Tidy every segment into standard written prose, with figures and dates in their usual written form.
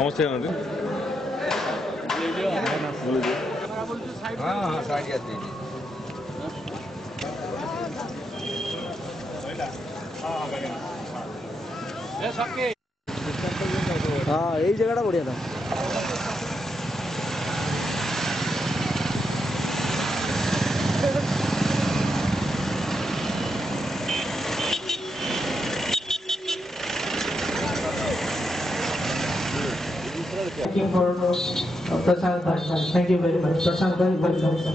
समस्या हाँ साड़ी आती है हाँ यही जगह बढ़िया था। For Prashant Bhatt. Thank you very much. Prashant Bhatt, welcome, sir.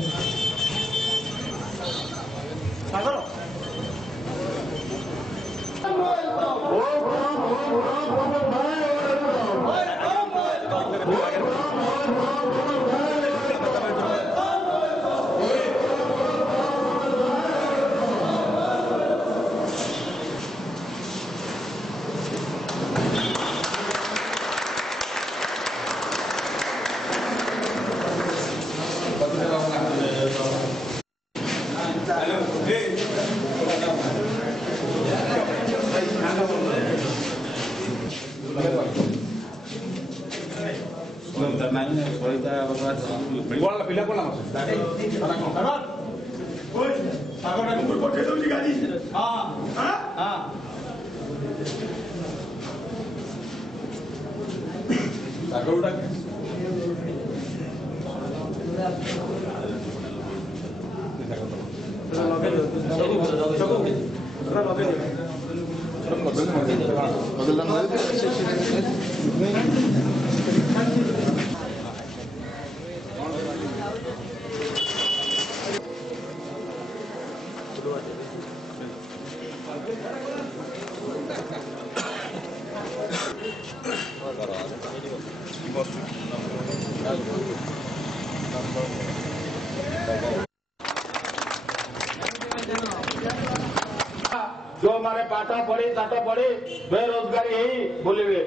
जो माने पाठा पढ़ी साठ पढ़ी बेरोजगारी ही बोलिए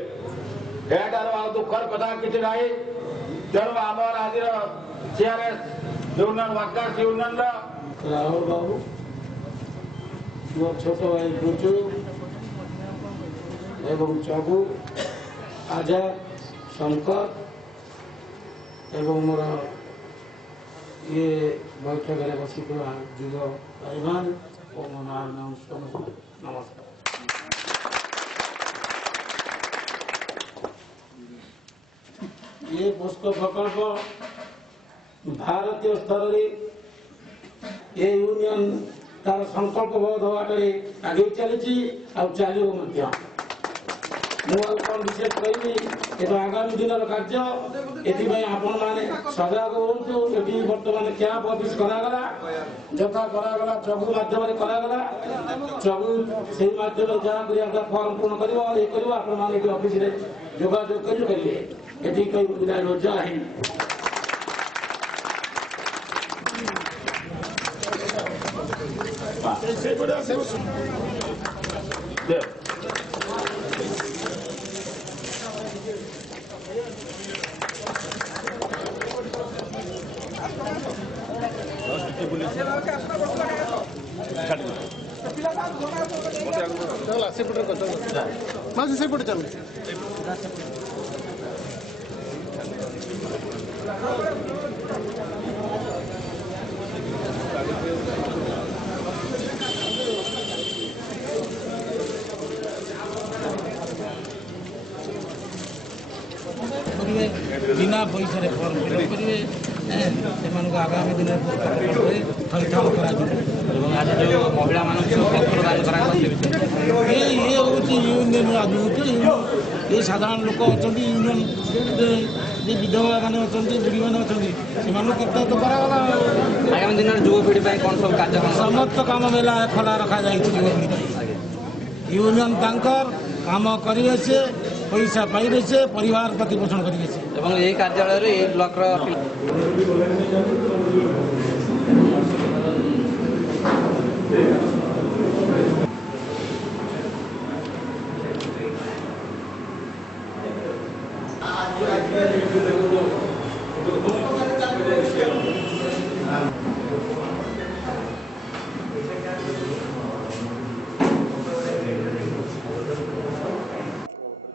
यार दुखर कथा किसी ना तेणु आम आज CRS union workers union Rahul बाबू मोर छोट भाई गुजु एवं चगु आजाद शंकर एवं मोर ये बैठक में बसी युवा भाईमान और मो नाम नमस्कार। ये पुष्कर प्रकल्प भारतीय स्तर ये यूनियन तार संकल्पबोध बाटे आगे चली चलो विशेष कही आगामी दिन कार्य ये आपण मैंने सजाग हूँ ये बर्तमान कैंप ऑफिस करागला जथा करागला चगु मध्यम करागला चगु से मध्यम जहाँ फर्म पूर्ण कर ये कर आप ऑफिस जोगाजोग करेंगे ये कई विदाय रोजा है। सेपटे चल बिना पैसा फर्म करेंगे आगामी दिन आज जो महिला मान ये साधारण लोक अच्छा यूनियन विधवा मैंने अच्छा बुढ़ी मैंने अच्छा कर्तव्य तो करागला आगामी दिन में युवपीढ़ी कौन सब कार्यक्रम समस्त काम मेला खोला रखा जाए यूनियन तांकर काम करेंगे से पैसा पाइबे से परिवार प्रतिपोषण करेंगे एवं यही कार्यालय ये ब्लॉक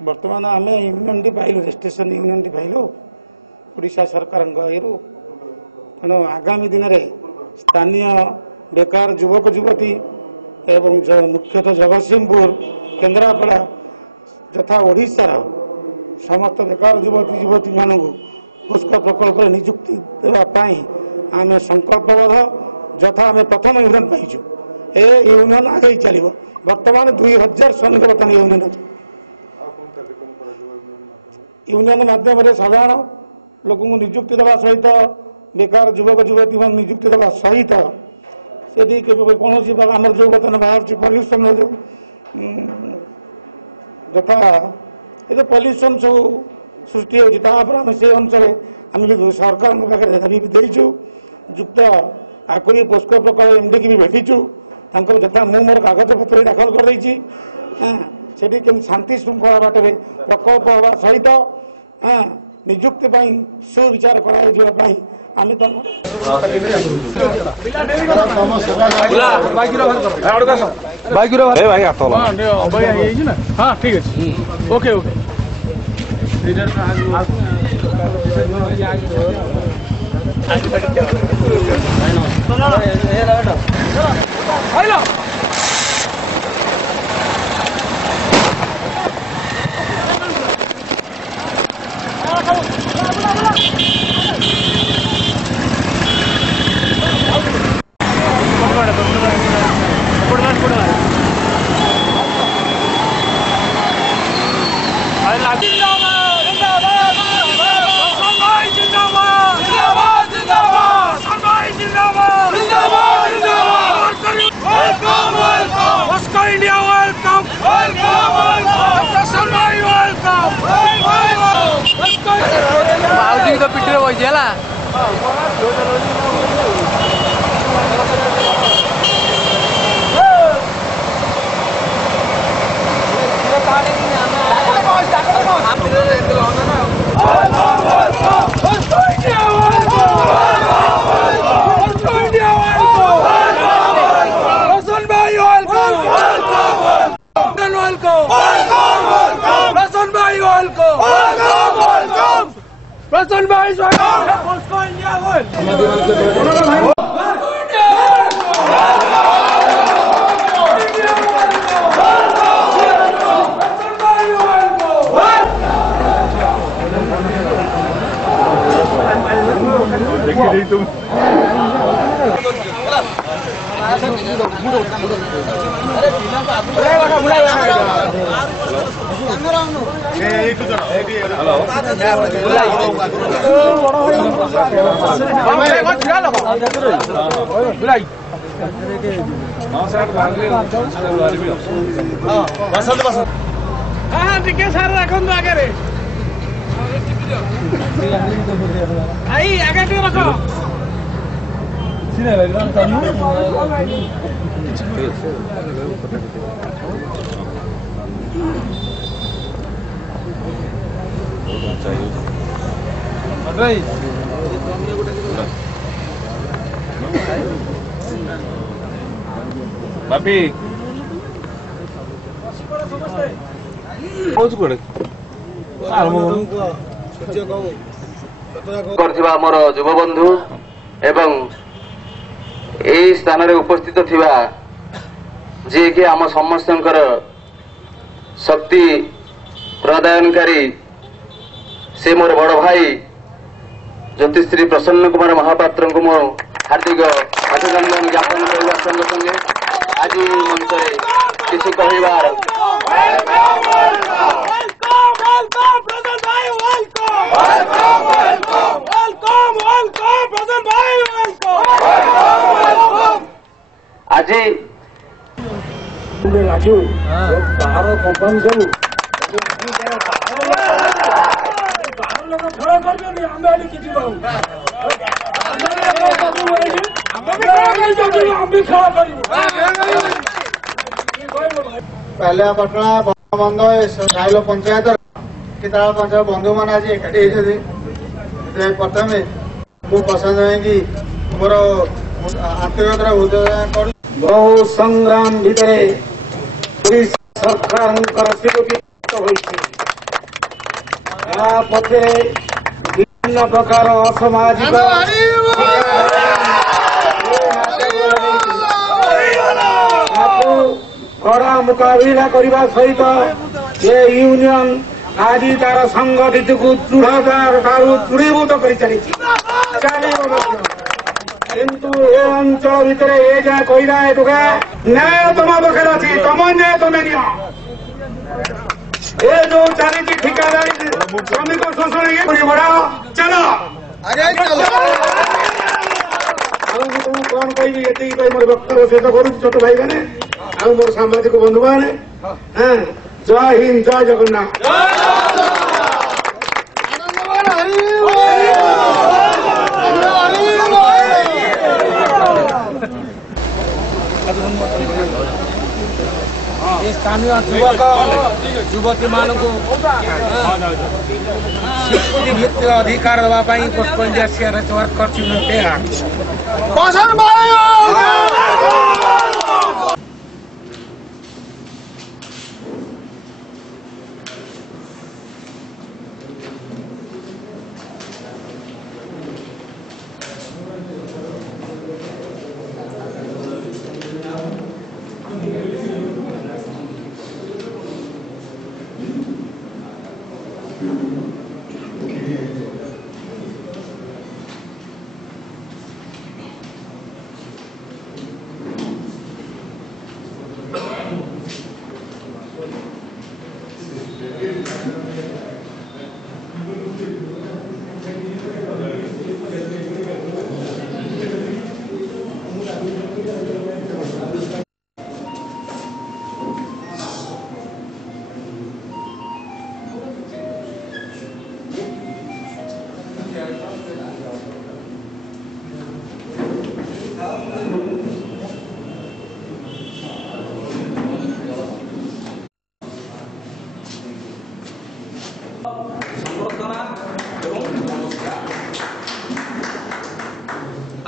बर्तमान आम यूनियन पाइलु रेजिस्ट्रेशन यूनियन पाइलु ओडिशा सरकार तेणु आगामी दिन में स्थानीय बेकार युवक युवती एवं मुख्यतः जगतसिंहपुर केन्द्रापड़ा तथा ओडिशार समस्त बेकार युवती युवती मानू पुष्कर प्रकल्प निजुक्ति देवाई आम संकल्पबद्ध जथा आम प्रथम यूनियन पाइचु ए यूनियन आगे चलो बर्तमान 2000 श्रमिक बर्तमान यूनियन अच्छे यूनियन माध्यम साधारण लोक निजुक्ति देवा सहित बेकार युवक युवती मान निजुक्ति देवा सहित से कौन आम जो बर्तमान बाहर पल्यूसन जो यथा ये पल्यूसन सब सृष्टि होम से अंचल आम भी सरकार पाखे दाबी देचु युक्त आकुरी पोस्को प्रकल्प एमडी की भी भेटीचु यथा मु मोर कागज पत्र दाखल कर कमी शांति श्रृंखला बाटर प्रकल्प हवा सहित निजुक्ति सुविचार कराई आम तो हाँ ठीक है ओके ओके पिटे बजे प्रसन्न भाई हाँ टिके सार रखु आगे आई आगे टे रख बापी आमर युवबंधु एवं यही स्थान में उपस्थित थिबा जे कि आम समस्तंकर शक्ति प्रदायनकारी से मोर बड़ भाई ज्योतिश्री प्रसन्न कुमार महापात्र को मो हार्दिक अभिनंदन ज्ञापन करने संगे संगे आज मंच किसी कहबार आज राजू बाहर कंपनी पहले पटना बंद राइल पंचायत किताब पंचायत बंधु मान आज एकाठी प्रथम मु पसंद है कि मोर आंतरिकता हृदय बहु संग्राम भितर सरकार ତା ପଛରେ ବିଭିନ୍ନ ପ୍ରକାର ଅସାମାଜିକ କଡ଼ା ମୁକାବିଲା କରିବା ସହିତ ଏ ୟୁନିୟନ ଆଜି ତାର ସଂଗଠିତକୁ ଦୃଢ଼ତାରୁ ଦୃଢ଼ୀଭୂତ କରି ଚାଲିଛି କିନ୍ତୁ ଏ ଅଞ୍ଚଳ ଭିତରେ ଏ ଯାହା କହିଲା ଏଟୁକା ନ୍ୟାୟ ତମ ପାଖରେ ଅଛି ତମ ନ୍ୟାୟ ତମେ ନିଅ ଏ ଯୋଉ ଚାଲିଛି ଠିକାଦାରୀ ଶ୍ରମିକ ଶୋଷଣ ଇଏ କରି ବଢାଅ ଚାଲ ଆଉ ମୁଁ କଣ କହିବି ଏତିକି ପାଇଁ ମୋର ବକ୍ତବ୍ୟ ଶେଷ କରୁଛି ଛୋଟ ଭାଇମାନେ ଆଉ ମୋର ସାମ୍ବାଦିକ ବନ୍ଧୁମାନେ ଜୟ ହିନ୍ଦ ଜୟ ଜଗନ୍ନାଥ। ସ୍ଥାନୀୟ ଯୁବକ ଯୁବତୀମାନଙ୍କୁ ସ୍ୱୀକୃତିଭିତ୍ତିକ ଅଧିକାର ଦେବା ପାଇଁ ପୋଷ୍ଟ ଇଣ୍ଡିଆ ସିଆର୍ଏସ୍ ୱାର୍କର୍ସ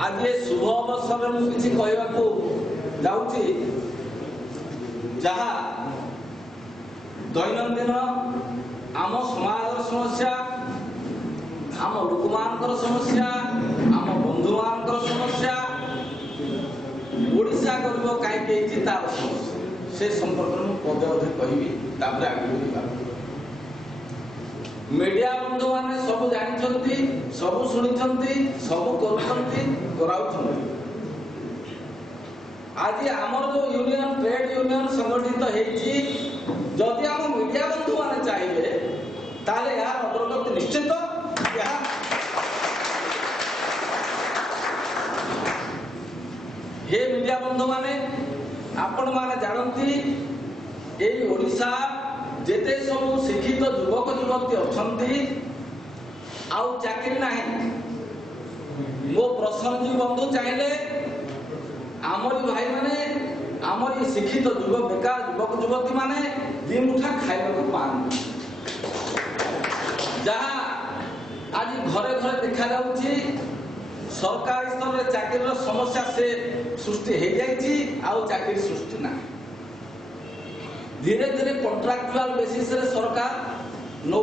आज ये शुभ अवसर में किसी कहवाक जाऊँगी जहाँ दैनंदिन आम समाज समस्या आम लोक मान समस्या आम बंधु मान समस्या ओडिशा गरीब कहीं तार समस्या से संपर्क में पदे अधे कहि आगे मीडिया बंधु मैंने सब जानते सब शुणी सब कराउछन्ति आज आमर जो यूनियन ट्रेड यूनियन संगठित होती जदि आम मीडिया बंधु मैंने चाहिए ताले यार अग्रगति निश्चित हे मीडिया बंधु मैंने आपण मैंने जानती यही ओडिशा जेते सब शिक्षित युवक युवती अच्छी आउ चाकरी ना मो प्रसन्न बंधु चाहिए आमरी भाई माने आमरी शिक्षित युवक बेकार युवक युवती माने दी मुठा खाइबा पान जहाँ आज घरे घरे देखा जाउची सरकारी स्तर में चाकरी समस्या से सृष्टि हो जाइए आउ चाकरी सृष्टि ना धीरे धीरे कॉन्ट्रैक्चुअल बेसिस रे सरकार नौ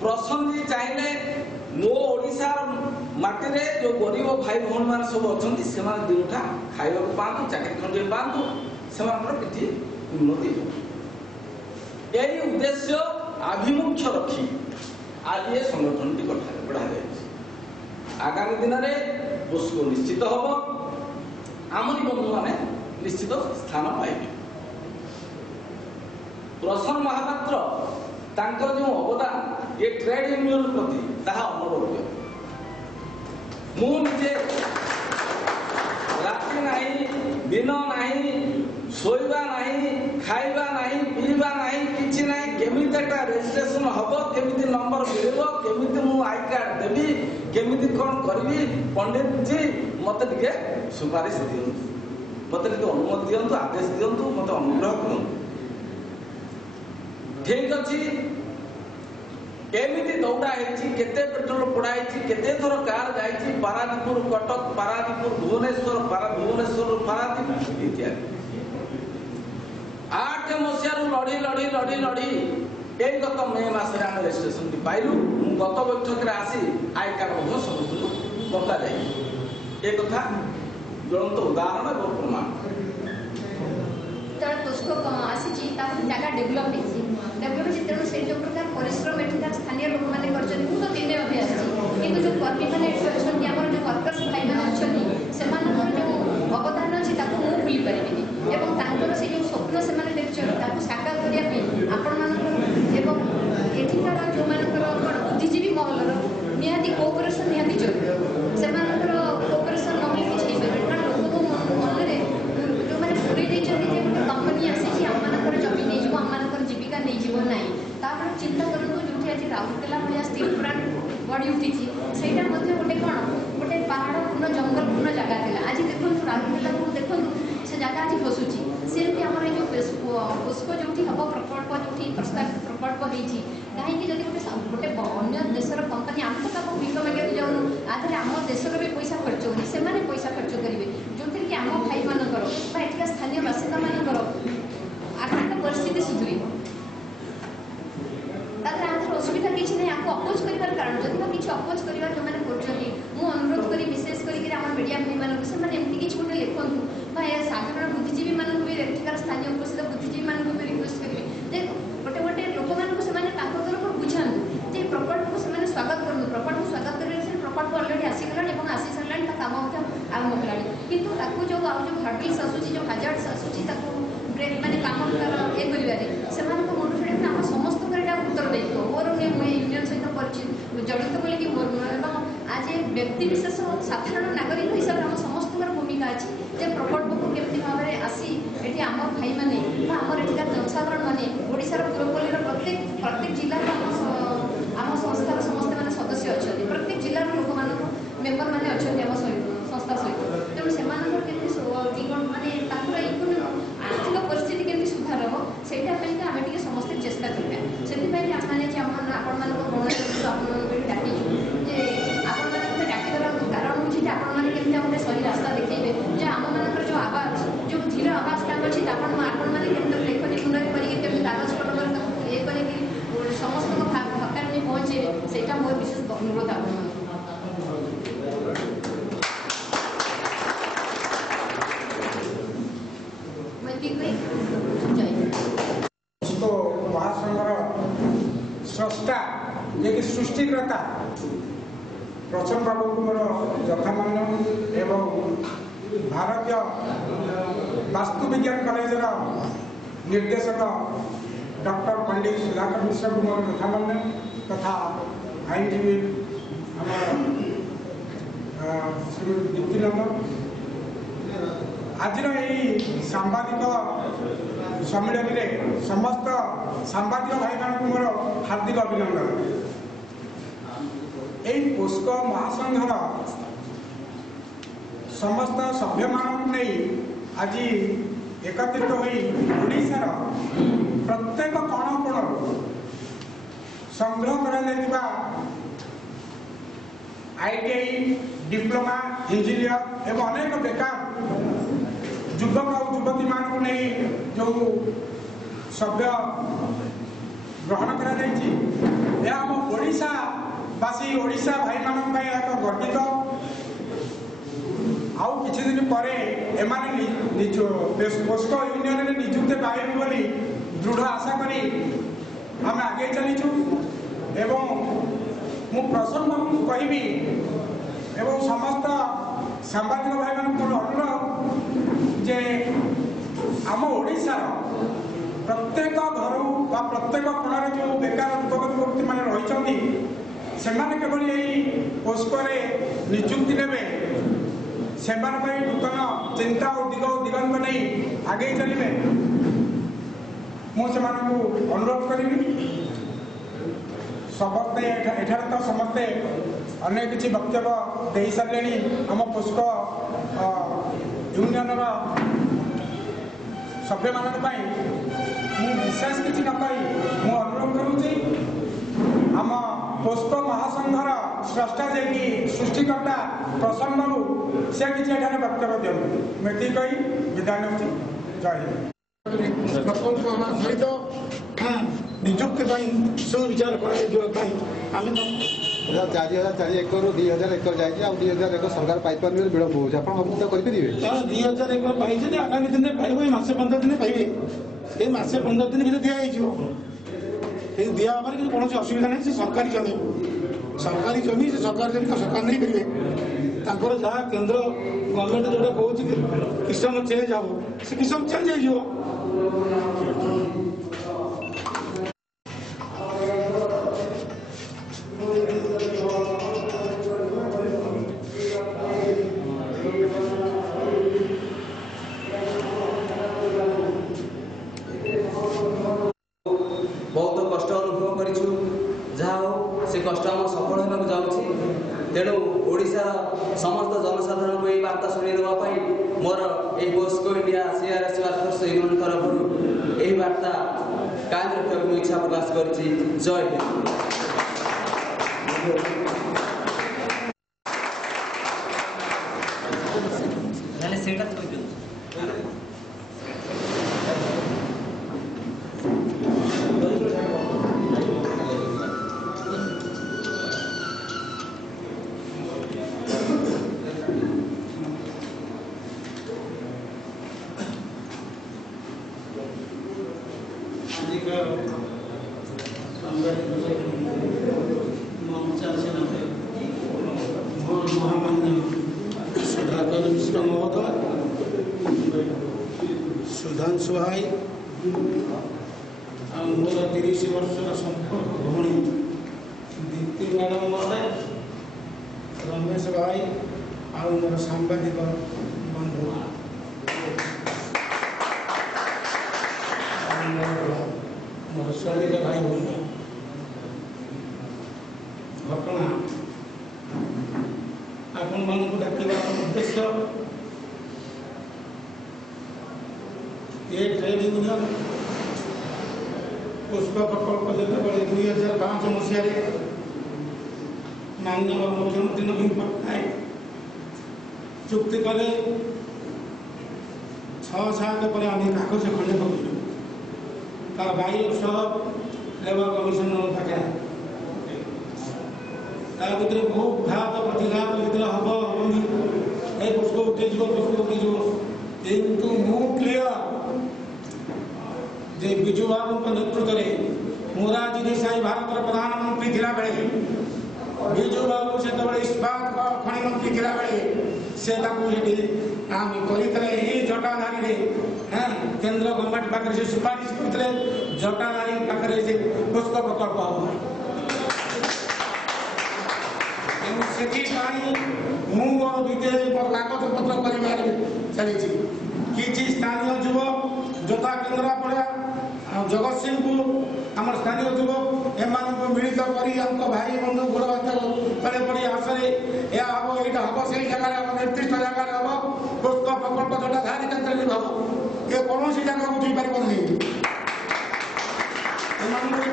प्रसन्न चाहिए मो ओडिशा माटी रे जो गरीब भाई भौन मान सब अच्छी से दुटा खाइबा पातु चाकरी खंडे पातु से किसी उन्नति यही उद्देश्य आभिमुख्य रखी आज ये संगठन टी बढ़ा जाए आगामी दिन में उसको निश्चित हम आमरी बंधु मैंने निश्चित स्थान पाइबे प्रसन्न महापात्र तांकर जो अवदान ये ट्रेड यूनियन प्रति ताहा अनुभव मु निजे राति नहीं दिन नहीं सोइबा नहीं खाइबा नहीं पीबा नहीं किछि नहीं केमिति एटा रजिस्ट्रेशन हबो केमिति नंबर मिलबो केमिति मु आई कार्ड देबी केमिति कोन करबी पंडित जी मते टिके सुपारिश दियंतु मते टिके अनुमति दियंतु आदेश दियंतु मते अनुग्रह करंतु ठीक अच्छी केमिति दौड़ा केते पेट्रोल पड़ा केते थर कार जाइए पारादीपुर कटक पारादीपुर भुवनेश्वर भुवनेश्वर पारादीप इत्यादि 8 मसीह लड़ी लड़ी लड़ी लड़ी এই গত মে মাসে আমি রেজিস্ট্রেশন পাইলু গত বৈঠকের আসি আই কার্ড সমস্ত বকা যাই এ কথা জ্বলন্ত উদাহরণ এবং প্রমাণ ଆସିଛି ତାପରେ ଜାଗା ଡେଭଲପ ହେଇଛି ତେଣୁ ସେଇ ଯେଉଁ ପ୍ରକାର ପରିଶ୍ରମ ଏଠିକାର ସ୍ଥାନୀୟ ଲୋକମାନେ କରିଛନ୍ତି ମୁଁ ତ ଦିନେ ଅଭି ଆସିଛି କିନ୍ତୁ ଯେଉଁ କର୍ମୀମାନେ ଏଠି ଅଛନ୍ତି ଆମର ଯେଉଁ ୱାର୍କର୍ସ ଭାଇମାନେ ଅଛନ୍ତି ସେମାନଙ୍କର ଯେଉଁ ଅବଦାନ ଅଛି ତାକୁ ମୁଁ ଭୁଲି ପାରିବିନି ଏବଂ ତାଙ୍କର ସେ ଯେଉଁ ସ୍ୱପ୍ନ ସେମାନେ ଦେଖିଛନ୍ତି ତାକୁ ସାକାର କରିବା ପାଇଁ ଆପଣମାନଙ୍କର ଏବଂ ଏଠିକାର ଯେଉଁମାନଙ୍କର ବୁଦ୍ଧିଜୀବୀ ମହଲର ନିହାତି କୋଅପରେସନ ନିହାତି ଜରୁରୀ ସେମାନଙ୍କର କୋଅପରେସନ ନହେଲେ କିଛି ହେଇପାରିବନି କାରଣ ଲୋକଙ୍କ ମନରେ ଯେଉଁମାନେ ପୁରେଇ ଦେଇଛନ୍ତି ଯେ ଗୋଟେ କମ୍ପାନୀ ଆସିଛି ଆମମାନଙ୍କର ଜମି ନେଇଯିବ ଆମମାନଙ୍କର ଜୀବିକା ନେଇଯିବ ନାହିଁ ତାପରେ ଚିନ୍ତା କରନ୍ତୁ ଯେଉଁଠି ଆଜି ରାଉରକେଲା ଭଳିଆ ଷ୍ଟିଲ୍ ପ୍ଲାଣ୍ଟ ଗଢ଼ି ଉଠିଛି ସେଇଟା ମଧ୍ୟ ଗୋଟେ କ'ଣ ଗୋଟେ ପାହାଡ଼ପୂର୍ଣ୍ଣ ଜଙ୍ଗଲପୂର୍ଣ୍ଣ ଜାଗା ଥିଲା ଆଜି ଦେଖନ୍ତୁ ରାଉରକେଲାକୁ ଦେଖନ୍ତୁ ସେ ଜାଗା ଆଜି ବସୁଛି ସେମିତି ଆମର ଏ ଯେଉଁ ପୋସ୍କୋ ଯେଉଁଠି ହେବ ପ୍ରକଳ୍ପ ଯେଉଁଠି ପ୍ରସ୍ତାବିତ ପ୍ରକଳ୍ପ ହେଇଛି କାହିଁକି ଯଦି ଗୋଟେ ଅନ୍ୟ ଦେଶର କମ୍ପାନୀ ଆମେ ତ ତାକୁ ଭିକ ମାଗିବାକୁ ଯାଉନୁ ଆ ଦେହରେ ଆମ ଦେଶର ବି ପଇସା ଖର୍ଚ୍ଚ ହେଉଛି ସେମାନେ ପଇସା ଖର୍ଚ୍ଚ କରିବେ ଯେଉଁଥିରେ କି ଆମ ଭାଇମାନଙ୍କର ବା ଏଠିକା ସ୍ଥାନୀୟ ବାସିନ୍ଦାମାନଙ୍କର ଆର୍ଥିକ ପରିସ୍ଥିତି ସୁଧୁରିବ ତାପରେ ଆମର ଅସୁବିଧା କିଛି ନାହିଁ ଆକୁ ଅପୋଜ କରିବାର କାରଣ ଯଦି ବା କିଛି ଅପୋଜ କରିବା ଯେଉଁମାନେ କରୁଛନ୍ତି ମୁଁ ଅନୁରୋଧ କରି ବିଶେଷ କରିକି ଆମ ମିଡ଼ିଆ ଭାଇମାନଙ୍କୁ ସେମାନେ ଏମିତି କିଛି ଗୋଟେ ଲେଖନ୍ତୁ ବା ଏ ସାଧାରଣ ବୁଦ୍ଧିଜୀବୀମାନଙ୍କୁ ବି ଏଠିକାର ସ୍ଥାନୀୟ ଉପସ୍ଥିତ ବୁଦ୍ଧିଜୀବୀମାନଙ୍କୁ ବି ରିକ୍ୱେଷ୍ଟ କରିବି ଯେ ଗୋଟେ ଗୋଟେ ଲୋକମାନଙ୍କୁ ସେମାନେ ତାଙ୍କ ତରଫରୁ ବୁଝାନ୍ତୁ ଯେ ପ୍ରକଳ୍ପକୁ ସେମାନେ ସ୍ୱାଗତ କରନ୍ତୁ ପ୍ରକଳ୍ପକୁ ସ୍ୱାଗତ କରିବେ ସେ ପ୍ରକଳ୍ପ ଅଲରେଡ଼ି ଆସିଗଲାଣି ଏବଂ ଆସି ସାରିଲାଣି ତା କାମ ମଧ୍ୟ ଆରମ୍ଭ କଲାଣି କିନ୍ତୁ ତାକୁ ଯେଉଁ ଆଉ ଯେଉଁ ହର୍ଡିଲ୍ସ ଆସୁଛି ଯେଉଁ ହାଜାର୍ଡସ୍ ଆସୁଛି ତାକୁ ବ୍ରେକ୍ ମାନେ କାମ ଇଏ କରିବାରେ ସେମାନଙ୍କ ମୁଣ୍ଡ ଛାଡ଼ିକି ଆମ ସମସ୍ତଙ୍କର ଏଇଟା ଉତ୍ତର ଦେଇଥିବ ମୋର ନୁହେଁ ମୁଁ ଏ ୟୁନିୟନ ସହିତ ଜଡ଼ିତ ବୋଲିକି ମୋର ନୁହେଁ ଏବଂ ଆଜି ବ୍ୟକ୍ତିବିଶେଷ ସାଧାରଣ ନାଗରିକ ହିସାବରେ ଆମ ସମସ୍ତଙ୍କର ଭୂମିକା ଅଛି ଯେ ପ୍ରକଳ୍ପକୁ କେମିତି ଭାବରେ ଆସି ଏଠି ଆମ ଭାଇମାନେ ବା ଆମର ଏଠିକାର ଜନସାଧାରଣମାନେ ଓଡ଼ିଶାର ପୁରପଲ୍ଲୀର ପ୍ରତ୍ୟେକ ଜିଲ୍ଲାର ଆମ ସଂସ୍ଥାର ସମସ୍ତେ ମାନେ ସଦସ୍ୟ ଅଛନ୍ତି ପ୍ରତ୍ୟେକ ଜିଲ୍ଲାର ଲୋକମାନଙ୍କ ମେମ୍ବରମାନେ ଅଛନ୍ତି ଆମ ସହିତ ସଂସ୍ଥା ସହିତ ତେଣୁ ସେମାନଙ୍କର କେମିତି ମାନେ ତାଙ୍କର ଆର୍ଥିକ ପରିସ୍ଥିତି କେମିତି ସୁଧାର ହେବ ସେଇଟା ପାଇଁକା ଆମେ ଟିକେ ସମସ୍ତେ ଚେଷ୍ଟା କରିବା ସେଥିପାଇଁ ଆମମାନେ ଯେ ଆପଣମାନଙ୍କ ଗଣତନ୍ତ୍ର ଆପଣମାନଙ୍କୁ ଏଠି ଡାକିଛୁ ଯେ ଆପଣମାନଙ୍କୁ ଡାକିବାର କାରଣ ହେଉଛି ଯେ ଆପଣମାନେ କେମିତି ଆମକୁ ସହି ରାସ୍ତା ଦେଖେଇବେ ଯେ ଆମମାନଙ୍କର ଯେଉଁ ଆବାଜ ଯେଉଁ ଧୀର ଆବାଜଟା ଅଛି ଆପଣମାନେ କେମିତି ଲେଖନୀ ଗୁଣ୍ଡ କରିକି କେମିତି କାଗଜ ପତ୍ର ତାକୁ ଇଏ କରିକି ସମସ୍ତଙ୍କ ହକାରେ ନେଇ ପହଞ୍ଚେଇବେ ସେଇଟା ମୋର ବିଶେଷ ଅନୁରୋଧ ଆପଣମାନଙ୍କୁ महासंघर स्रष्टा जे कि सृष्टिकर्ता प्रसन्न बाबू को मोर यथामान्य एवं भारतीय वास्तु विज्ञान कॉलेजर निर्देशक डॉक्टर पंडित सुधाकर मिश्र को मोर यथामान्य तथा आईनजीवी दीप्तिनंदन आज सांबादिक सम्मेलन में समस्त सांबादिक भाई मान मोर हार्दिक अभिनंदन यही पोस्को महासंघर समस्त सभ्य मान नहीं आज एकत्रित होशार प्रत्येक कण कोण संग्रह करा ITI डिप्लोमा इंजीनियर एवं अनेक बेकार युवक और युवती मान नहीं जो सभ्य ग्रहण कराशावासी ओडिशा भाई मान गर्वित आउ किछि दिन पर पोस्को यूनियन में निजुक्ति पाइबे बोली दृढ़ आशा करी आम आगे चलीचु एवं मु प्रसन्न कहबी एवं समस्त सांबादिक भाई मान अनुरोध जे आम ओडिशार प्रत्येक घर बा प्रत्येक कोण जो बेकार उपगत व्यक्ति मैंने रही से केवल यही पोस्को निजुक्ति ने से नूतन चिंता और दिगंत नहीं आगे चलिए मुझे अनुरोध करी समस्ते एठार तो समस्ते अनेक किसी वक्तव्य दे सारे आम पोस्को यूनियन सभ्य मान विशेष किसी न कही मु अनुरोध करुँची आम पोस्को महासंघर स्रष्टा जे कि सृष्टिकर्ता प्रसन्न बाबू से किसी वक्तव्य दिखाँ मुझे कही विदाय जय हिंद। नियुक्ति सुविचार करें 4000 एकर 2000 एकर जाइए आ 2000 एकर सरकार पाइपर विलम्ब हो तो करेंगे 2000 एकर पाई आगामी दिन में पाइब मसे 15 दिन पाइबे ये मसे 15 दिन भितर दिखाई दिया कि कौन असुविधा नहीं सरकारी जमी सरकार जमी सरकार नहीं पारे जहाँ केन्द्र गवर्नमेंट जो कौन किसम चेंज हम से किसम चेंज हो बहुत कष्ट अनुभव करूँ जहाँ हो से कष्ट आम सफल होना जाऊँगी तेणु ओडिशार समस्त जनसाधारण को यही वार्ता शुणी देवाई मोर ये Bosco India CRS workers union तरफ यही वार्ता कायम रखा इच्छा प्रकाश करी जय सुधाकर मिश्र महोदय सुधांशु भाई मोर 30 वर्षर संपर्क भौणी दीप्ति मैडम महोदय रमेश भाई आ मोर सांबादिक बंधु मोर श्रमिक भाई बंधु घटना आपण मानक डाकिबार उद्देश्य ये ट्रेड यूनियन पुष्प प्रकल्प जिते 2005 मसीह माननीय मुख्यमंत्री नवीन पट्टनायक चुक्ति कले 6-7 पर आम कागज खंडे पकड़ू तार 22 लेबर कमिशन पाखे भीतर बहुत घात प्रतिघात भीतर हम हमें ए पुष्प उठे किंतु मु क्लियर जे बिजू बाबू नेतृत्व में मोरारजी देसाई भारत प्रधानमंत्री थिला बेले बिजू बाबू से इस्पात खनि मंत्री थिला बेले से आम कर जटाधारी रे केंद्र गवर्नमेंट पाखे से सुपारिश करते जटाधारी पाखे से पुष्प प्रकल्प हम कागज पत्र कर चली स्थानीय युवक जोता केन्द्रापड़ा जगत सिंहपुर आम स्थानीय युवक एम मिलित कर भाई बंधु गोड़ हाथ पड़ी आशे यह हम यहाँ हम से जगह निर्दिष्ट जगह हम पुष्प प्रकल्प जोटा धारी केन्द्र हम ये कौन जगह को जापर नहीं मुझे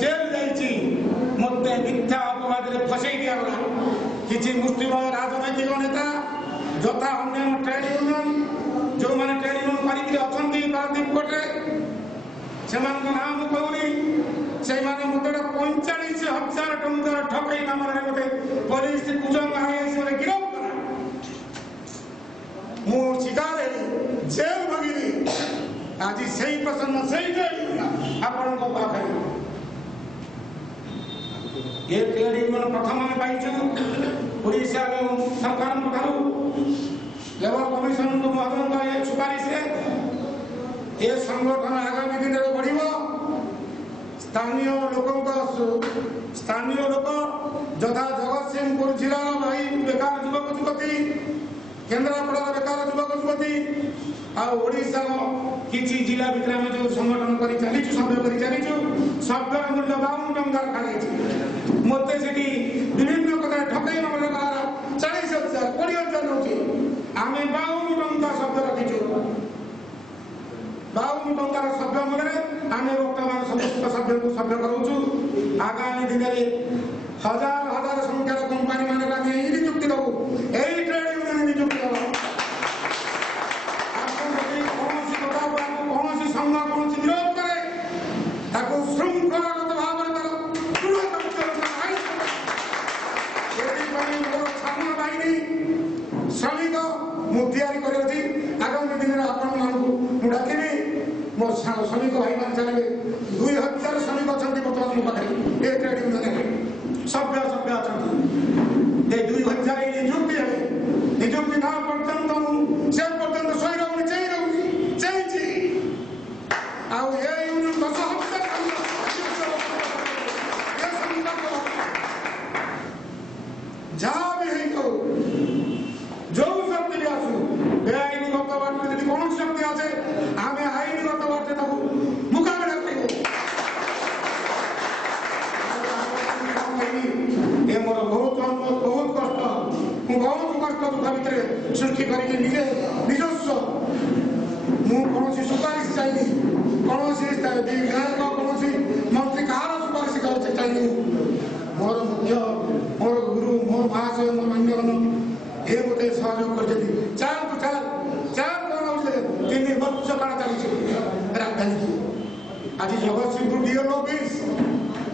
जेल जाइए मत मिथ्या अपराध में फसई दिगला किसी मुस्लिम राजनैतिक नेता जथा अन्य ट्रेड यूनियन जो मैंने ट्रेड यूनियन करके पारादीप कोर्टे से नाम कहूनी से मत 45,000 टंकार ठकई नाम गोटे पुलिस कुजंग गिरफ करा मु शिकार जेल भगिनी आज से प्रसन्न से आपण पाखे ये ट्रेड यूनियन प्रथम पाई ओडिशा सरकार लेबर कमिशन महोदय सुपारिश ये संगठन आगामी दिन में बढ़ स्थानीय लोक जथा जगत सिंहपुर जिला भाई बेकार युवक युवती केन्द्रापड़ा बेकार युवक युवती आड़शा किसी जिला भितर आम जो संगठन कर चलीचु समय कर चलीचु शब्द मूल्य 52 टंका खाई मत से विभिन्न कथा ठकई नगर 40,000 20,000 नौ आम 52 टंका शब्द रखीचु 52 टंकार शब्द मूल्य आम बर्तमान समस्त सभ्य को सभ्य करूँ आगामी दिन में हजार संख्यार कंपानी मान नियुक्ति दबू यही ट्रेड यूनियन नियुक्ति दब कौन श्रमिक भाई मान चलिए 2000 श्रमिक अच्छा बर्तमान मो पाखे ए ट्रेड यूनियन सभ्य अच्छा 2000 नियुक्ति है नियुक्ति ना पर्यंत से पर्यंत सही रहूनी चाहिए आउ ए यूनियन 10 हफ्ता जहाँ भी है तो जो शक्ति भी आसू बेआईनगत बाटे यदि कौन शक्ति आसे आम आईनगत बाटे मुकाबला कर मोर बहुत कष्ट मु बहुत कष्ट दुख भितर सृष्टि करके ନିଜସ୍ୱ ମୁଁ କୌଣସି ସୁପାରିଶ ଚାହିଁନି କୌଣସି ବିଧାୟକ କୌଣସି ମନ୍ତ୍ରୀ କାହାର ସୁପାରିଶ ଚାହିଁନି ମୋର ମୁଖ୍ୟ ମୋର ଗୁରୁ ମୋର ମହାଶୟ ମୋର ମାନ୍ୟଗଣ ଏ ମୋତେ ସହଯୋଗ କରିଛନ୍ତି ଚାଲ କଣ ହଉଛି 3 ବର୍ଷ କାଳ ଚାଲିଛି ରାଜଧାନୀ ଆଜି ଜଗତସିଂହପୁର ଡିଏଲ ଅଫିସ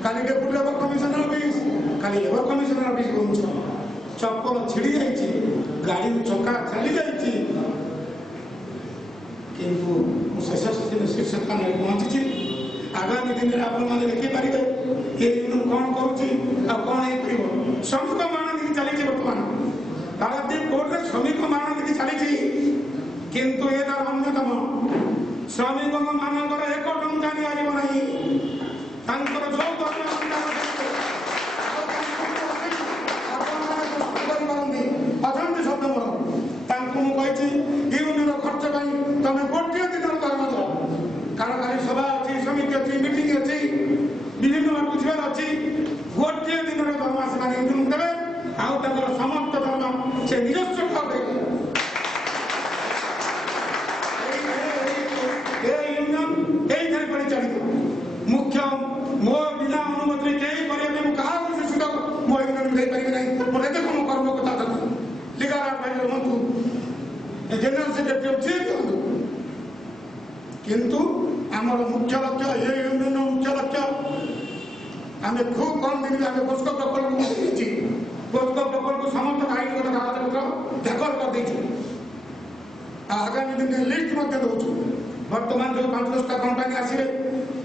କାଲି ଡେପୁଟି ଲେବର କମିଶନର ଅଫିସ କାଲି ଲେବର କମିଶନର ଅଫିସ କହୁଛ ଚପଲ ଛିଡ଼ି ଯାଇଛି ଗାଡ଼ି ଚକା ଚାଲି ଯାଇଛି କିନ୍ତୁ ମୁଁ ଶେଷ ଶୀର୍ଷ ସ୍ଥାନରେ ପହଞ୍ଚିଛି ଆଗାମୀ ଦିନରେ ଆପଣମାନେ ଦେଖିପାରିବେ ଏ କଣ କରୁଛି ଆଉ କଣ ହେଇପାରିବ ଶ୍ରମିକ ମାଣ ନେଇକି ଚାଲିଛି ବର୍ତ୍ତମାନ ପାରାଦୀପ କୋର୍ଟରେ ଶ୍ରମିକ ମାଣ ନେଇକି ଚାଲିଛି କିନ୍ତୁ ଏ ତାର ଅନ୍ୟତମ ଶ୍ରମିକ ମାନଙ୍କର 1 ଟଙ୍କା ଦିଆଯିବ ନାହିଁ ତାଙ୍କର ଯୋଉ ଅଛନ୍ତି ସପ୍ତମର ତାଙ୍କୁ ମୁଁ କହିଛି ୟୁନିୟନର ଖର୍ଚ୍ଚ ପାଇଁ ତମେ ଗୋଟିଏ ଦିନର ଦରମା ଦବ କାରଣ କାଲି ସଭା ଅଛି ସମିତି ଅଛି ମିଟିଂ ଅଛି ବିଭିନ୍ନ ବୁଝିବାର ଅଛି ଗୋଟିଏ ଦିନର ଦରମା ସେମାନେ ୟୁନିୟନ ଦେବେ ଆଉ ତାଙ୍କର ସମସ୍ତ ଦରମା ସେ ନିଜସ୍ୱ ଭାବେ ୟୁନିୟନ ଏଇଥିରେ ପଡ଼ି ଚାଲିବ ମୁଖ୍ୟ ମୋ ବିନା ଅନୁମତିରେ କେହି କରିବା ପାଇଁ ମୁଁ କାହାକୁ ସୁଯୋଗ ମୋ ୟୁନିୟନ ଦେଇପାରିବି ନାହିଁ ମୋର ଏତେ କଣ କର୍ମକର୍ତ୍ତା ଅଛନ୍ତି লিগাল আডভাইজর হুঁতু জেনারেল সেক্রেটারি ଯିଏ ଦିଅନ୍ତୁ କିନ୍ତୁ ଆମର ମୁଖ୍ୟ ଲକ୍ଷ୍ୟ ଏ ୟୁନିୟନର ମୁଖ୍ୟ ଲକ୍ଷ୍ୟ ଆମେ ଖୁବ୍ କମ୍ ଦିନରେ ଆମେ ପୋସ୍କୋ ପ୍ରକଳ୍ପକୁ ଦେଇଛି ପୋସ୍କୋ ପ୍ରକଳ୍ପ ସମସ୍ତ ଆଇନଗତ କାଗଜପତ୍ର ଦାଖଲ କରିଦେଇଛୁ ଆଉ ଆଗାମୀ ଦିନରେ ଲିଷ୍ଟ ମଧ୍ୟ ଦେଉଛୁ ବର୍ତ୍ତମାନ ଯେଉଁ 5-10ଟା କମ୍ପାନୀ ଆସିବେ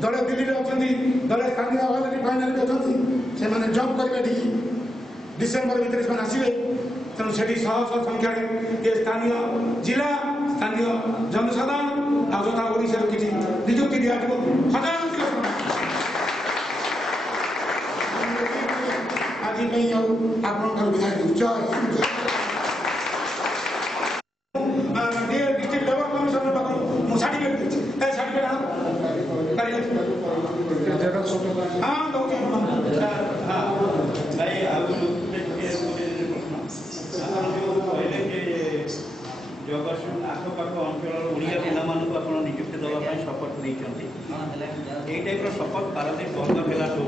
ଦଳେ ଦିଲ୍ଲୀରେ ଅଛନ୍ତି ଦଳେ ସ୍ଥାନୀୟ ରିଫାଇନାରୀରେ ଅଛନ୍ତି ସେମାନେ ଜବ୍ କରିବେ ଏଠିକି ଡିସେମ୍ବର ଭିତରେ ସେମାନେ ଆସିବେ ତେଣୁ ସେଠି ଶହ ସଂଖ୍ୟାରେ ଏ ସ୍ଥାନୀୟ ଜିଲ୍ଲା ସ୍ଥାନୀୟ ଜନସାଧାରଣ ଆଉ ଯଥା ଓଡ଼ିଶାରୁ କିଛି ନିଯୁକ୍ତି ଦିଆଯିବ ହଜାର ଆଜି ପାଇଁ ଆଉ ଆପଣଙ୍କର ବିଧାୟକ ଜୟ ଡିଷ୍ଟ୍ରିକ୍ଟ ଲେବର କମିଶନର ପାଖରୁ ମୁଁ ସାର୍ଟିଫିକେଟ୍ ଦେଇଛି ସାର୍ଟିଫିକେଟ୍ ହଁ ଦଉଛି ଜଗତସିଂହପୁର ଆଖପାଖ ଅଞ୍ଚଳର ଓଡ଼ିଆ ପିଲାମାନଙ୍କୁ ଆପଣ ନିଯୁକ୍ତି ଦେବା ପାଇଁ ଶପଥ ଦେଇଛନ୍ତି ଏଇ ଟାଇପ୍ର ଶପଥ ପାରାଦୀପ ବନ୍ଦର ହେଲା ଠୁ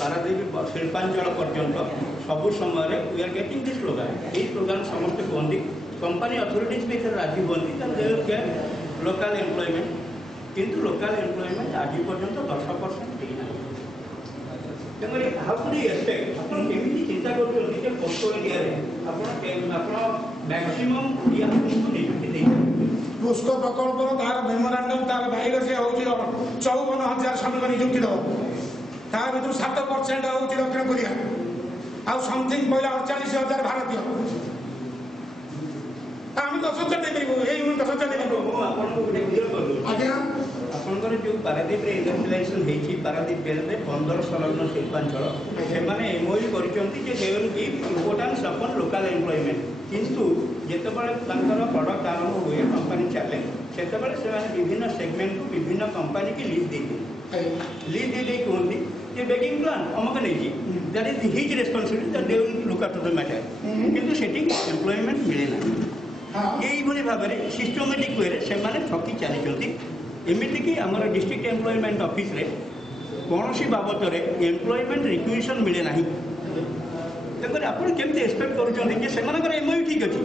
ପାରାଦୀପ ଶିଳ୍ପାଞ୍ଚଳ ପର୍ଯ୍ୟନ୍ତ ସବୁ ସମୟରେ we are getting this slogan ଏଇ ସ୍ଲୋଗାନ ସମସ୍ତେ କୁହନ୍ତି କମ୍ପାନୀ ଅଥରିଟିଜ୍ ବି ଏଥିରେ ରାଜି ହୁଅନ୍ତି ତାହେଲେ they will get local employment କିନ୍ତୁ ଲୋକାଲ୍ ଏମ୍ପ୍ଲୟମେଣ୍ଟ ଆଜି ପର୍ଯ୍ୟନ୍ତ 10% ଦେଇନାହିଁ ତେଣୁକରି ଆହୁରି ଏଫେକ୍ଟ ଆପଣ କେମିତି ଚିନ୍ତା କରୁଛନ୍ତି ଯେ କୋକୋ ଏରିଆରେ ଆପଣ ମ୍ୟାକ୍ସିମମ୍ ଆପଣଙ୍କୁ ନିଯୁକ୍ତି ଦେଇପାରିବେ ପୋସ୍କୋ ପ୍ରକଳ୍ପର ତାର ମେମୋରାଣ୍ଡମ୍ ତାର ବାଇରେ ସେ ହେଉଛି 54,000 ଶ୍ରମିକ ନିଯୁକ୍ତି ଦେବ ତା ଭିତରୁ 7% ହେଉଛି ଦକ୍ଷିଣ କୋରିଆ ଆଉ ସମଥିଙ୍ଗ ପଇଲା 48,000 ଭାରତୀୟ ଆମେ 10,000 ଦେଇପାରିବୁ ଏଇ 10,000 ଦେଇପାରିବୁ ଆଜ୍ଞା ଆପଣଙ୍କର ଯେଉଁ ପାରାଦୀପରେ ଇଣ୍ଡଷ୍ଟ୍ରିଆଲାଇଜେସନ୍ ହେଇଛି ପାରାଦୀପ ବେଲ୍ରେ 15 ସଂଲଗ୍ନ ଶିଳ୍ପାଞ୍ଚଳ ସେମାନେ ଏମ୍ଓୟୁ କରିଛନ୍ତି ଯେ ଦେ will give importance upon local employment କିନ୍ତୁ ଯେତେବେଳେ ତାଙ୍କର ପ୍ରଡକ୍ଟ ଆରମ୍ଭ ହୁଏ କମ୍ପାନୀ ଚାଲେ ସେତେବେଳେ ସେମାନେ ବିଭିନ୍ନ ସେଗମେଣ୍ଟକୁ ବିଭିନ୍ନ କମ୍ପାନୀକି ଲିଜ୍ ଦେଇଦିଅନ୍ତି ଲିଜ୍ ଦେଇ କୁହନ୍ତି ଯେ ବେଗିଂ ପ୍ଲାନ୍ ଅମକ ନେଇଛି that is his responsibility that De will look after the matter କିନ୍ତୁ ସେଠି ଏମ୍ପ୍ଲୟମେଣ୍ଟ ମିଳେ ନାହିଁ এইভাবে ভাবে সিস্টেমেটিক ওয়ে সেমানে ঠকি চালিছন্তি এমিতিকি আমার ডিস্ট্রিক্ট এমপ্লয়মেন্ট অফিসে কৌশি বাবদরে এমপ্লয়মেন্ট রিকুইজিশন মিলে না তেমনি আপনার কেমতি এক্সপেক্ট করছেন যে সেমানଙ୍କର এমওইউ ঠিক আছে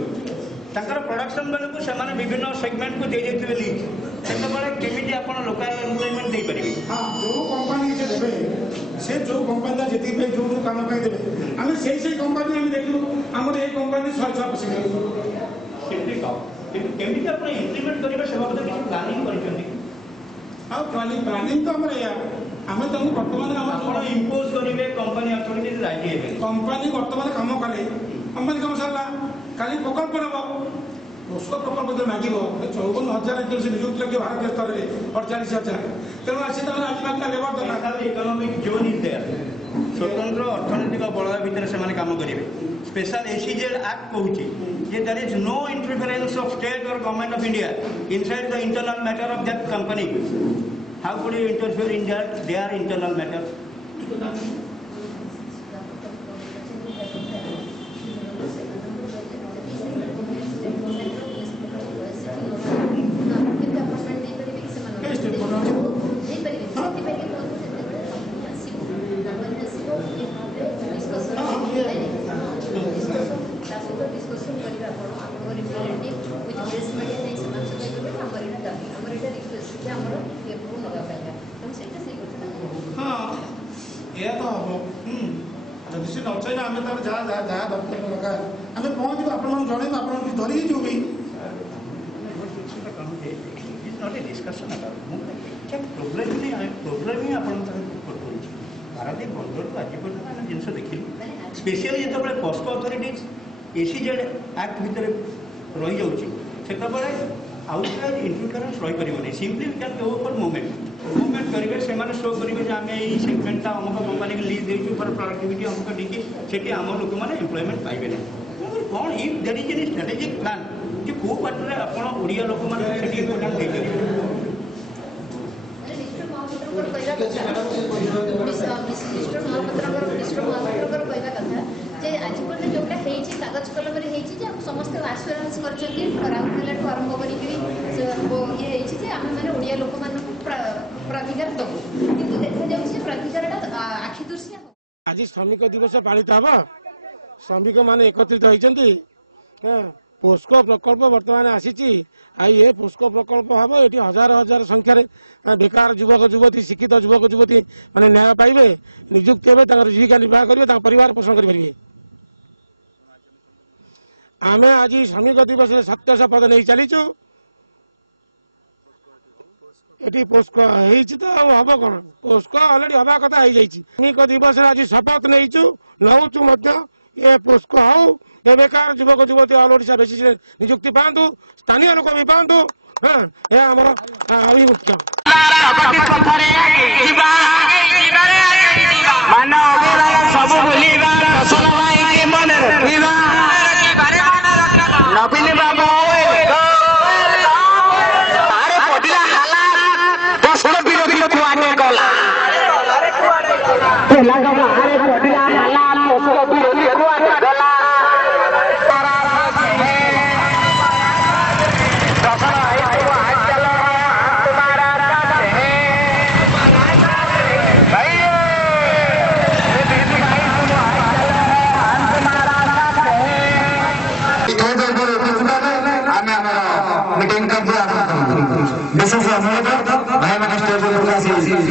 তাঁর প্রডকশন বেলকু সেমানে বিভিন্ন সেগমেন্টকু দিয়ে যাইতিবে লিজ সেতবেলে কেমিতি আপন লোকাল এমপ্লয়মেন্ট দেই পারিবে হ্যাঁ যে কোম্পানি যে দেবে সে যে কোম্পানিটা যেতি পে যে কাম পাই দেবে আমি সেই কোম্পানি আমি দেখলু আমার এই কোম্পানি 100% সিম্পলি কম কিন্তু কেমিতি আপনি ইমপ্লিমেন্ট করিবে সে বাবদ কিছু প্ল্যানিং করিছেন प्लानिंग तो आमर या आम तुमको बर्तमान ଆପଣ ଇମ୍ପୋଜ କରିବେ कंपनी अथॉरिटीज राजी ହେବେ कंपनी बर्तमान कम कले कंपनी कम सरला खाली प्रकल्प नब पोस्को प्रकल्प जो मागे 54,000 से नियुक्त लगे भारतीय स्तर में 48,000 तेणु आसी आज labour economic zone is there स्वतंत्र अर्थनैतिक बलय भितर से काम करेंगे स्पेशल एसीजेड एक्ट कहूँ जे there is no interference of state और government of India inside the internal matter of that company how could you interfere in their internal matter जदि न चाहिए आम जहाँ जहाँ जहाँ दरकार दरकार आम पहुँचू आप जन आप धरिकी जीव भी डिस्कसन प्रोब्लेम ही आप पारादीप बंदर को आज पर्यटन जिन देखिल स्पेशली जो पोस्को अथॉरिटीज एसीजेड एक्ट भितर रही जाऊँचे आउटसाइड इंटरफेरेंस रही पारे simply we can go for movement करेंगे से शो करेंगे आम ये सेगमेंटा अमुक कंपानी की लीज देचु फॉर प्रोडक्टिविटी अमुक डी से आम लोक मैंने एम्प्लॉयमेंट पाइबे ना कौन if there is any strategic plan कि को पार्टी आपड़ ओडिया लोक मैंने इम्पोर्टाट आज पर्यटन जोटा कागज कलम समस्त आश्योरेंस करमूलू आरंभ कर ओडिया लोक प्रतिकार दबू कि देखा जाए प्रतिकार आखि दृश्य आज श्रमिक दिवस पालित हम श्रमिक माने एकत्रित होती पोस्को प्रकल्प बर्तमान आसी ये पोस्को प्रकल्प हम ये हजार हजार संख्यार बेकार युवक युवती शिक्षित युवक युवती माने न्याय पाइबे नियुक्ति हे जीविका निर्वाह करेंगे परिवार पोषण करेंगे आम आज श्रमिक दिवस सत्य शपथ नहीं चलीचु ये पोस्को तो हम कौन पोस्को अलरेडी हवा कथा हो जाए श्रमिक दिवस आज शपथ नहीं नौ ये पोस्को हाउ ये बेकार युवक युवती ऑल ओडिशा बेसिस नियुक्ति पातु स्थानीय लोक भी पातु हाँ यह आमर अभिमुख्य मीटिंग कर विशेष भाई मैंने निज निज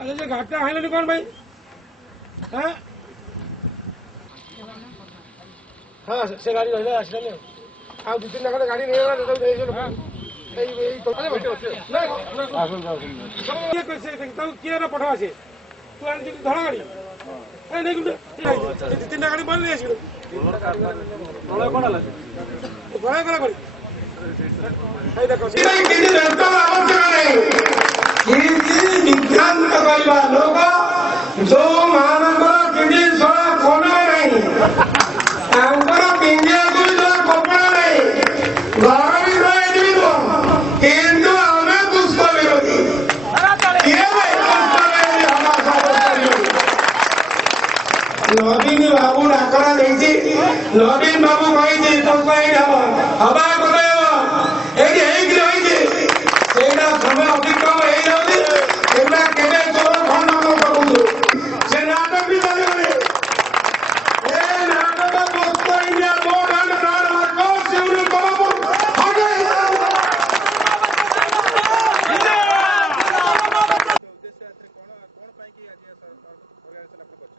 अरे घाटा है कौन भाई हाँ से गाड़ी रहा आ दु तीन गाड़ी किए पठा से तू आनी धड़ा गाड़ी तीन गाड़ी बंद नहीं घोड़ा कड़ा कर विभ्रांत करवा लोक जो मानकर कि कोना नहीं पिंडिया को कपड़ा नहीं घर भी किंतु आमे दुष्ट विरोधी नवीन बाबू डाकरा नहीं नवीन बाबू कही हवा समय अतिक्रम हो जाए चोर खंड करूँ से नाटक भी चले नाटक इंडिया बोर्ड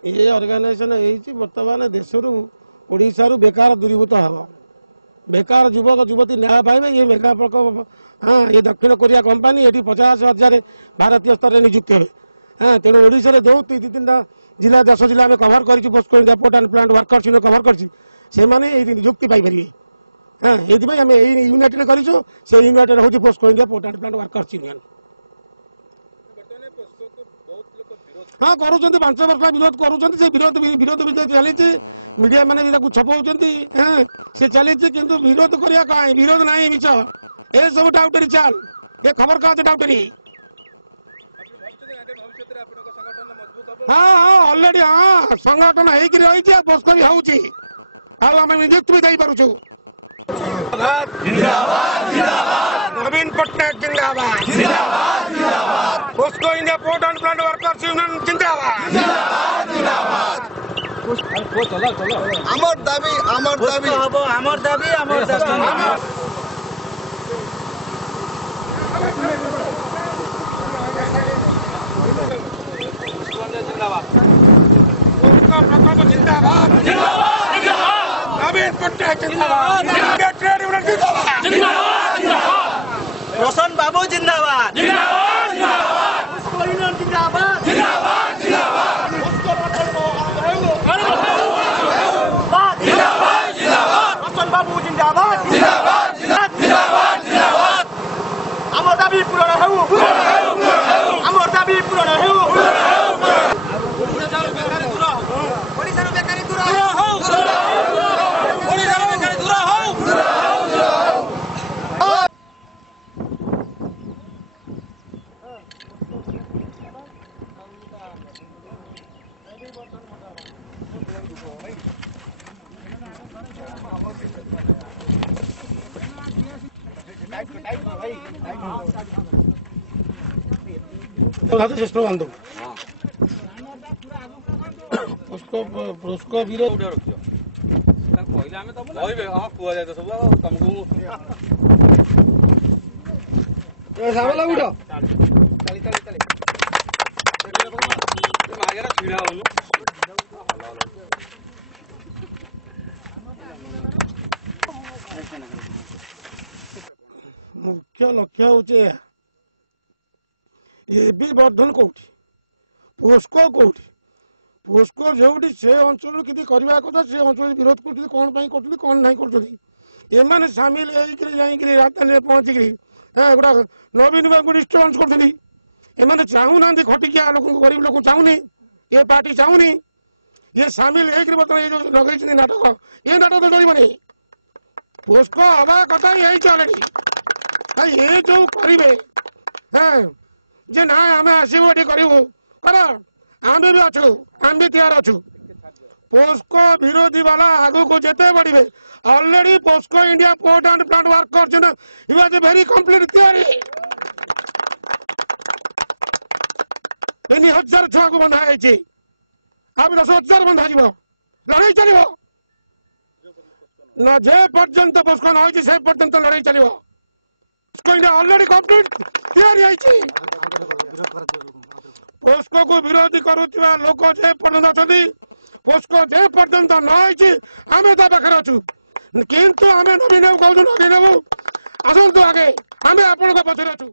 ये ऑर्गेनाइजेशन बर्तमान देश ओडिशा बेकार दूरीभूत हम बेकार युवक युवती न्याय पाइबे ये मेगा प्रकल्प। हाँ ये दक्षिण कोरिया कंपानी ये 50,000 भारतीय स्तर में नियुक्ति हे। हाँ तेणु ओडिशा जो 2-3 जिला 10 जिला में कभर कर POSCO India port and plant workers कभर कर नियुक्ति पाइपर। हाँ ये यूनाइटेड कर यूनाइटेड हूँ POSCO India port and plant workers union. हाँ करूँ 5 वर्ष विरोध करूँ विरोध चली मीडिया मैंने भी छपाऊँ। हाँ सी चली किंतु विरोध करिया कहीं विरोध नहीं मिछ ए सब डाउटरी चाल ये खबर कहा डाउटरी। हाँ हाँ ऑलरेडी हाँ संगठन होती पोस्को भी होची आम नियुक्ति भी दे पार्छु। नवीन पट्टनायक जिंदाबाद POSCO India port and plant workers union जिंदाबाद। आमर दाबी रोशन बाबू जिंदाबाद रोशन बाबू जिंदाबाद आमर दाबी पूरण हेउ आमर दाबी पूरण हेउ ओडिशार बेकारी दूर हो ओडिशार बेकारी दूर हो। चेष्टा बंद उसको विरोध मुख्य लक्ष्य हूँ ये भी वर्धन कौटी पोस्को कौटी पोस्को जो से अंचल कि करवा कथा से अंचल विरोध कर कौन कर कौन ना कर सामिल राजधानी पहुंचिक गोटा नवीन बाबू डिस्टर्बांस कर चाहूना खटिकिया लोक गरीब लोक चाहूनी ये पार्टी चाहूनी ये सामिल हो लगे नाटक ये नाटक तो चलनी पोस्को हवा कथा ही ऑलरेडी ये जो करेंगे हाँ जे ना आम आसबू ये करूँ कर आम भी अच्छु आम भी तैयार अच्छु पोस्को विरोधी वाला आगु को जेते बढ़े already POSCO India port and plant workers you was very complete theory 3000 छुआ को बंधा है आप 10,000 बंधा जीव लड़ाई चलो ना जे पर्यंत पोस्को न हो से पर्यंत लड़ाई चलो POSCO India already complete theory POSCO को विरोधी करुवा लोक जे पर्यंत अच्छा पोस्को जे पर्यंत नई आम ता पाखे अच्छु किंतु आम नवीन कहूँ नवीन बाबू आसतु आगे आम आपण पचर अच्छु।